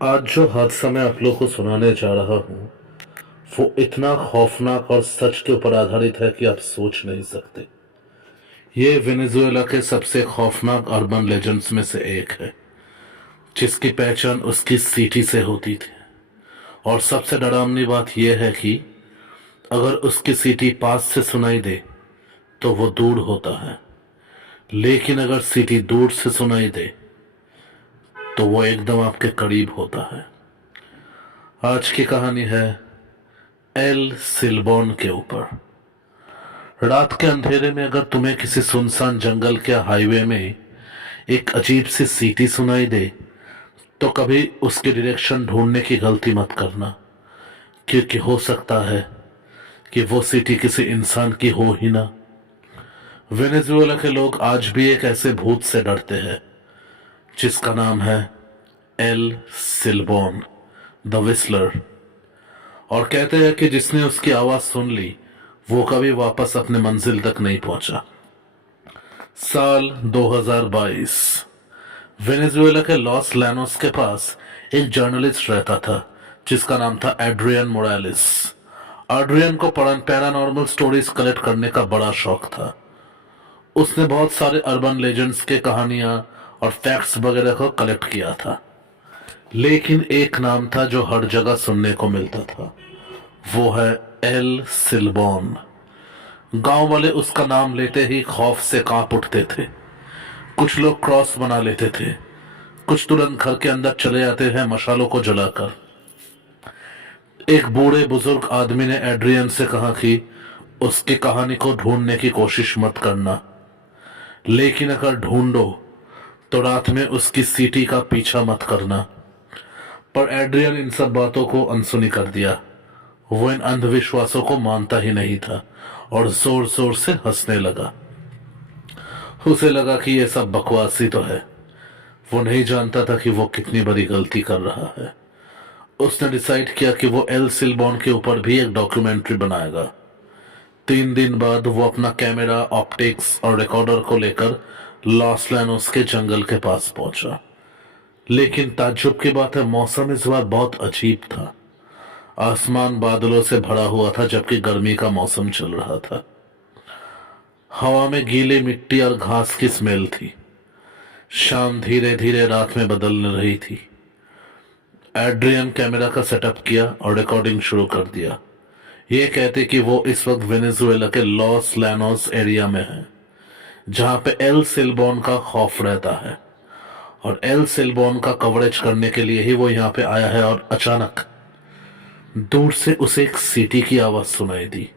आज जो हादसा मैं आप लोग को सुनाने जा रहा हूँ वो इतना खौफनाक और सच के ऊपर आधारित है कि आप सोच नहीं सकते। ये वेनेजुएला के सबसे खौफनाक अर्बन लेजेंड्स में से एक है, जिसकी पहचान उसकी सिटी से होती थी। और सबसे डरावनी बात यह है कि अगर उसकी सिटी पास से सुनाई दे तो वो दूर होता है, लेकिन अगर सिटी दूर से सुनाई दे तो वो एकदम आपके करीब होता है। आज की कहानी है एल सिल्बॉन के ऊपर। रात के अंधेरे में अगर तुम्हें किसी सुनसान जंगल के हाईवे में एक अजीब सी सीटी सुनाई दे तो कभी उसकी डायरेक्शन ढूंढने की गलती मत करना, क्योंकि हो सकता है कि वो सीटी किसी इंसान की हो ही ना। वेनेजुएला के लोग आज भी एक ऐसे भूत से डरते हैं जिसका नाम है एल सिल्बॉन द विस्लर, और कहते हैं कि जिसने उसकी आवाज सुन ली वो कभी वापस अपने मंजिल तक नहीं पहुंचा। साल 2022, वेनेजुएला के लॉस लैनोस के पास एक जर्नलिस्ट रहता था जिसका नाम था एड्रियन मोरालेस। एड्रियन को पैरानॉर्मल स्टोरीज कलेक्ट करने का बड़ा शौक था। उसने बहुत सारे अर्बन लेजेंड्स के कहानियां और फैक्ट्स वगैरह को कलेक्ट किया था, लेकिन एक नाम था जो हर जगह सुनने को मिलता था, वो है एल सिल्बॉन। गांव वाले उसका नाम लेते ही खौफ से कांप उठते थे। कुछ लोग क्रॉस बना लेते थे, कुछ तुरंत घर के अंदर चले जाते हैं मशालों को जलाकर। एक बूढ़े बुजुर्ग आदमी ने एड्रियन से कहा कि उसकी कहानी को ढूंढने की कोशिश मत करना, लेकिन अगर ढूंढो तो रात में उसकी सीटी का पीछा मत करना। पर एड्रियन इन सब बातों को अनसुनी कर दिया। वो इन अंधविश्वासों को मानता ही नहीं था और जोर जोर से हंसने लगा। उसे लगा कि यह सब बकवासी तो है। वो नहीं जानता था कि वो कितनी बड़ी गलती कर रहा है। उसने डिसाइड किया कि वो एल सिल्बॉन के ऊपर भी एक डॉक्यूमेंट्री बनाएगा। 3 दिन बाद वो अपना कैमरा, ऑप्टिक्स और रिकॉर्डर को लेकर लॉस लैनोस के जंगल के पास पहुंचा। लेकिन ताज्जुब की बात है, मौसम इस बार बहुत अजीब था। आसमान बादलों से भरा हुआ था जबकि गर्मी का मौसम चल रहा था। हवा में गीली मिट्टी और घास की स्मेल थी। शाम धीरे धीरे रात में बदल रही थी। एड्रियन कैमरा का सेटअप किया और रिकॉर्डिंग शुरू कर दिया। ये कहते कि वो इस वक्त वेनेजुएला के लॉस लैनोस एरिया में है, जहां पे एल सिल्बॉन का खौफ रहता है। और एल सिल्बॉन का कवरेज करने के लिए ही वो यहाँ पे आया है। और अचानक दूर से उसे एक सीटी की आवाज सुनाई दी।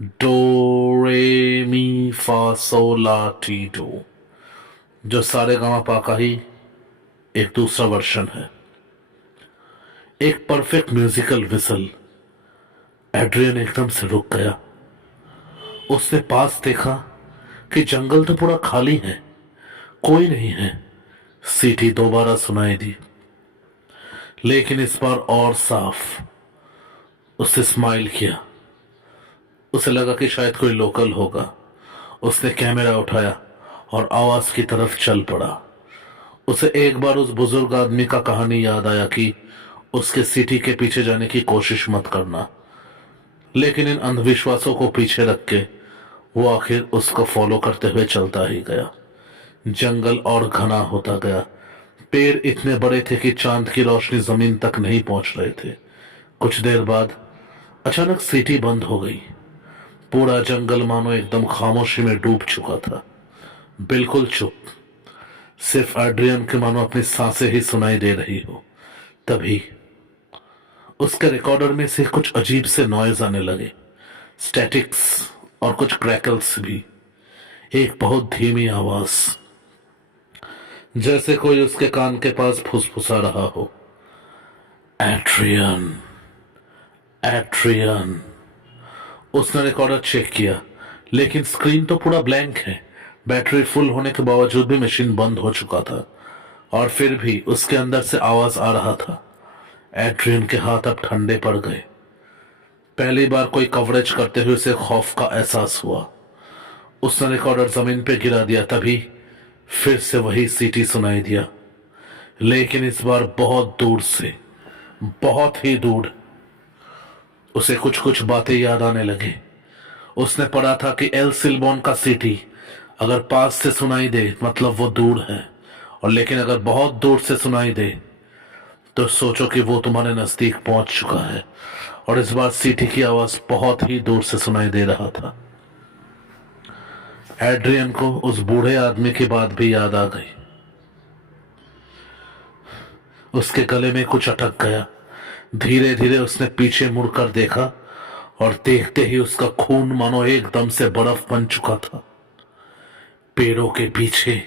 डो रे मी फा सो ला टी डो, जो सारे गामा पा का ही एक दूसरा वर्षन है। एक परफेक्ट म्यूजिकल विसल। एड्रियन एकदम से रुक गया। उसने पास देखा कि जंगल तो पूरा खाली है, कोई नहीं है। सीटी दोबारा सुनाई दी, लेकिन इस बार और साफ। उसने स्माइल किया। उसे लगा कि शायद कोई लोकल होगा। उसने कैमरा उठाया और आवाज की तरफ चल पड़ा। उसे एक बार उस बुजुर्ग आदमी का कहानी याद आया कि उसके सिटी के पीछे जाने की कोशिश मत करना, लेकिन इन अंधविश्वासों को पीछे रख के वो आखिर उसको फॉलो करते हुए चलता ही गया। जंगल और घना होता गया। पेड़ इतने बड़े थे कि चांद की रोशनी जमीन तक नहीं पहुंच रहे थे। कुछ देर बाद अचानक सीटी बंद हो गई। पूरा जंगल मानो एकदम खामोशी में डूब चुका था, बिल्कुल चुप। सिर्फ एड्रियन के मानो अपनी सांसें ही सुनाई दे रही हो। तभी उसके रिकॉर्डर में से कुछ अजीब से नॉइज आने लगे, स्टैटिक्स और कुछ क्रैकल्स भी। एक बहुत धीमी आवाज, जैसे कोई उसके कान के पास फुसफुसा रहा हो। Adrian, Adrian. उसने रिकॉर्डर चेक किया, लेकिन स्क्रीन तो पूरा ब्लैंक है। बैटरी फुल होने के बावजूद भी मशीन बंद हो चुका था, और फिर भी उसके अंदर से आवाज आ रहा था। एड्रियन के हाथ अब ठंडे पड़ गए। पहली बार कोई कवरेज करते हुए उसे खौफ का एहसास हुआ। उसने रिकॉर्डर जमीन पे गिरा दिया। तभी फिर से वही सीटी सुनाई दिया। लेकिन इस बार बहुत दूर से, बहुत ही दूर, उसे कुछ कुछ बातें याद आने लगी। उसने पढ़ा था कि एल सिल्बॉन का सिटी अगर पास से सुनाई दे मतलब वो दूर है, और लेकिन अगर बहुत दूर से सुनाई दे तो सोचो कि वो तुम्हारे नजदीक पहुंच चुका है। और इस बार सिटी की आवाज बहुत ही दूर से सुनाई दे रहा था। एड्रियन को उस बूढ़े आदमी की बात भी याद आ गई। उसके गले में कुछ अटक गया। धीरे धीरे उसने पीछे मुड़कर देखा और देखते ही उसका खून मानो एकदम से बर्फ बन चुका था। पेड़ों के पीछे,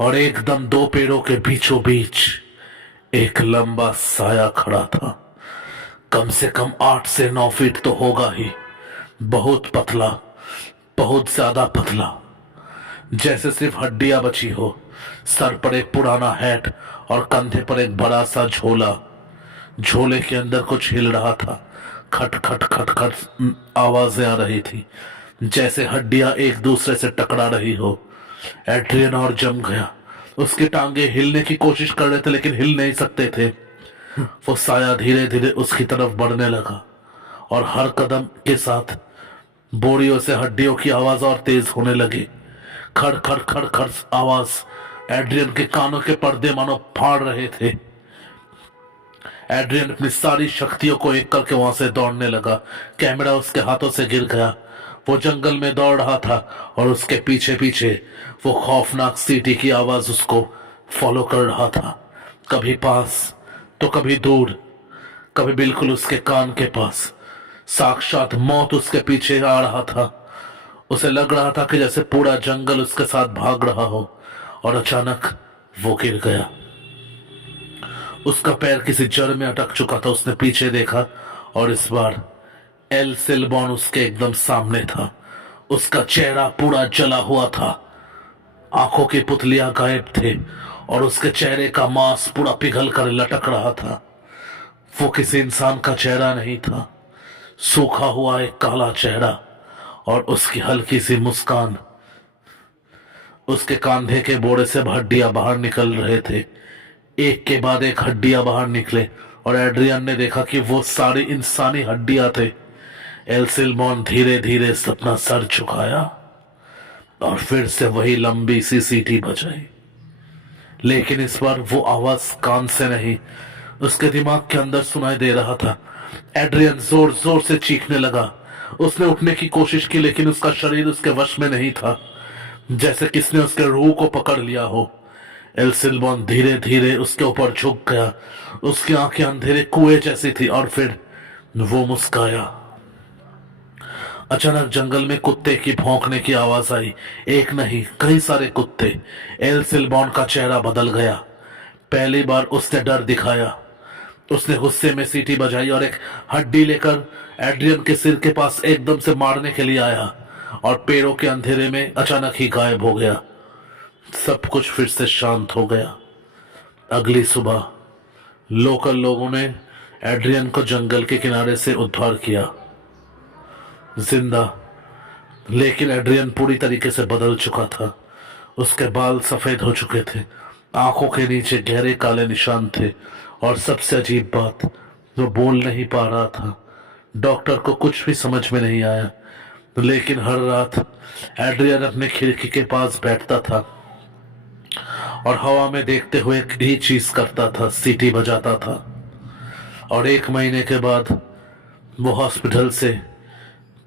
और एकदम दो पेड़ों के बीचों बीच एक लंबा साया खड़ा था। कम से कम 8 से 9 फीट तो होगा ही। बहुत पतला, बहुत ज्यादा पतला, जैसे सिर्फ हड्डियां बची हो। सर पर एक पुराना हैट और कंधे पर एक बड़ा सा झोला। झोले के अंदर कुछ हिल रहा था। खट खट खट खट आवाजें आ रही थी, जैसे हड्डियां एक दूसरे से टकरा रही हो। एड्रियन और जम गया। उसकी टांगे हिलने की कोशिश कर रहे थे लेकिन हिल नहीं सकते थे। वो साया धीरे धीरे उसकी तरफ बढ़ने लगा और हर कदम के साथ बोरियों से हड्डियों की आवाज और तेज होने लगी। खड़ खड़ खड़ खड़ आवाज एड्रियन के कानों के पर्दे मानो फाड़ रहे थे। एड्रियन अपनी सारी शक्तियों को एक करके वहां से दौड़ने लगा। कैमरा उसके हाथों से गिर गया। वो जंगल में दौड़ रहा था और उसके पीछे पीछे वो खौफनाक सीटी की आवाज उसको फॉलो कर रहा था। कभी पास तो कभी दूर, कभी बिल्कुल उसके कान के पास। साक्षात मौत उसके पीछे आ रहा था। उसे लग रहा था कि जैसे पूरा जंगल उसके साथ भाग रहा हो। और अचानक वो गिर गया। उसका पैर किसी जड़ में अटक चुका था। उसने पीछे देखा और इस बार एल सिल्बॉन उसके एकदम सामने था। उसका चेहरा पूरा जला हुआ था। आंखों की पुतलियां गायब थे और उसके चेहरे का मांस पूरा पिघल कर लटक रहा था। वो किसी इंसान का चेहरा नहीं था, सूखा हुआ एक काला चेहरा। और उसकी हल्की सी मुस्कान, उसके कंधे के बोरे से हड्डियां बाहर निकल रहे थे। एक के बाद एक हड्डियां बाहर निकले और एड्रियन ने देखा कि वो सारी इंसानी हड्डियां थे। एल सिल्बॉन धीरे धीरे अपना सर झुकाया और फिर से वही लंबी सी सीटी बजाई। लेकिन इस बार वो आवाज कान से नहीं, उसके दिमाग के अंदर सुनाई दे रहा था। एड्रियन जोर जोर से चीखने लगा। उसने उठने की कोशिश की लेकिन उसका शरीर उसके वश में नहीं था, जैसे किसने उसके रूह को पकड़ लिया हो। एल सिल्बॉन धीरे धीरे उसके ऊपर झुक गया। उसकी आंखें अंधेरे कुएं जैसी थी और फिर वो मुस्काया। अचानक जंगल में कुत्ते की भौंकने की आवाज आई। एक नहीं, कई सारे कुत्ते। एल सिल्बॉन का चेहरा बदल गया। पहली बार उसने डर दिखाया। उसने गुस्से में सीटी बजाई और एक हड्डी लेकर एड्रियन के सिर के पास एकदम से मारने के लिए आया और पेड़ों के अंधेरे में अचानक ही गायब हो गया। सब कुछ फिर से शांत हो गया। अगली सुबह लोकल लोगों ने एड्रियन को जंगल के किनारे से उद्धार किया, जिंदा। लेकिन एड्रियन पूरी तरीके से बदल चुका था। उसके बाल सफेद हो चुके थे, आंखों के नीचे गहरे काले निशान थे और सबसे अजीब बात, वो बोल नहीं पा रहा था। डॉक्टर को कुछ भी समझ में नहीं आया। लेकिन हर रात एड्रियन अपने खिड़की के पास बैठता था और हवा में देखते हुए एक ही चीज करता था, सीटी बजाता था। और 1 महीने के बाद वो हॉस्पिटल से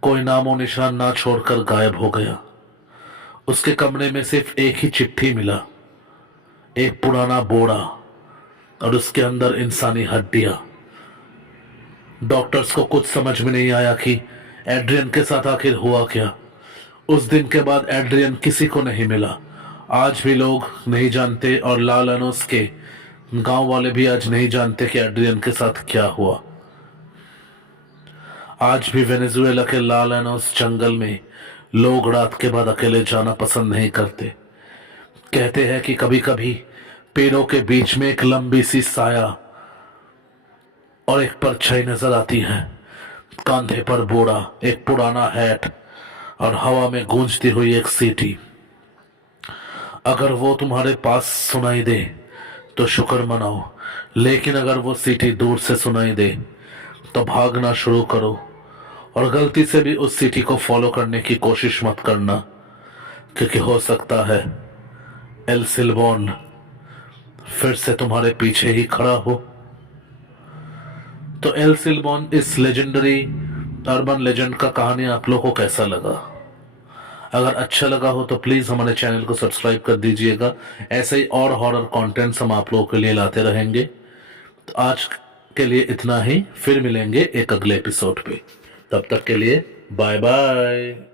कोई नामो निशान ना छोड़कर गायब हो गया। उसके कमरे में सिर्फ एक ही चिट्ठी मिला, एक पुराना बोरा और उसके अंदर इंसानी हड्डियां। डॉक्टर्स को कुछ समझ में नहीं आया कि एड्रियन के साथ आखिर हुआ क्या। उस दिन के बाद एड्रियन किसी को नहीं मिला। आज भी लोग नहीं जानते और लालानोस के गांव वाले भी आज नहीं जानते कि एड्रियन के साथ क्या हुआ। आज भी वेनेजुएला के लालानोस जंगल में लोग रात के बाद अकेले जाना पसंद नहीं करते। कहते हैं कि कभी कभी पेड़ों के बीच में एक लंबी सी साया और एक परछाई नजर आती है। कंधे पर बोरा, एक पुराना हैट और हवा में गूंजती हुई एक सीटी। अगर वो तुम्हारे पास सुनाई दे तो शुक्र मनाओ, लेकिन अगर वो सीटी दूर से सुनाई दे तो भागना शुरू करो और गलती से भी उस सीटी को फॉलो करने की कोशिश मत करना, क्योंकि हो सकता है एल सिल्बॉन फिर से तुम्हारे पीछे ही खड़ा हो। तो एल सिल्बॉन इस लेजेंडरी अर्बन लेजेंड का कहानी आप लोगों को कैसा लगा? अगर अच्छा लगा हो तो प्लीज हमारे चैनल को सब्सक्राइब कर दीजिएगा। ऐसे ही और हॉरर कंटेंट्स हम आप लोगों के लिए लाते रहेंगे। तो आज के लिए इतना ही, फिर मिलेंगे एक अगले एपिसोड पे। तब तक के लिए बाय बाय।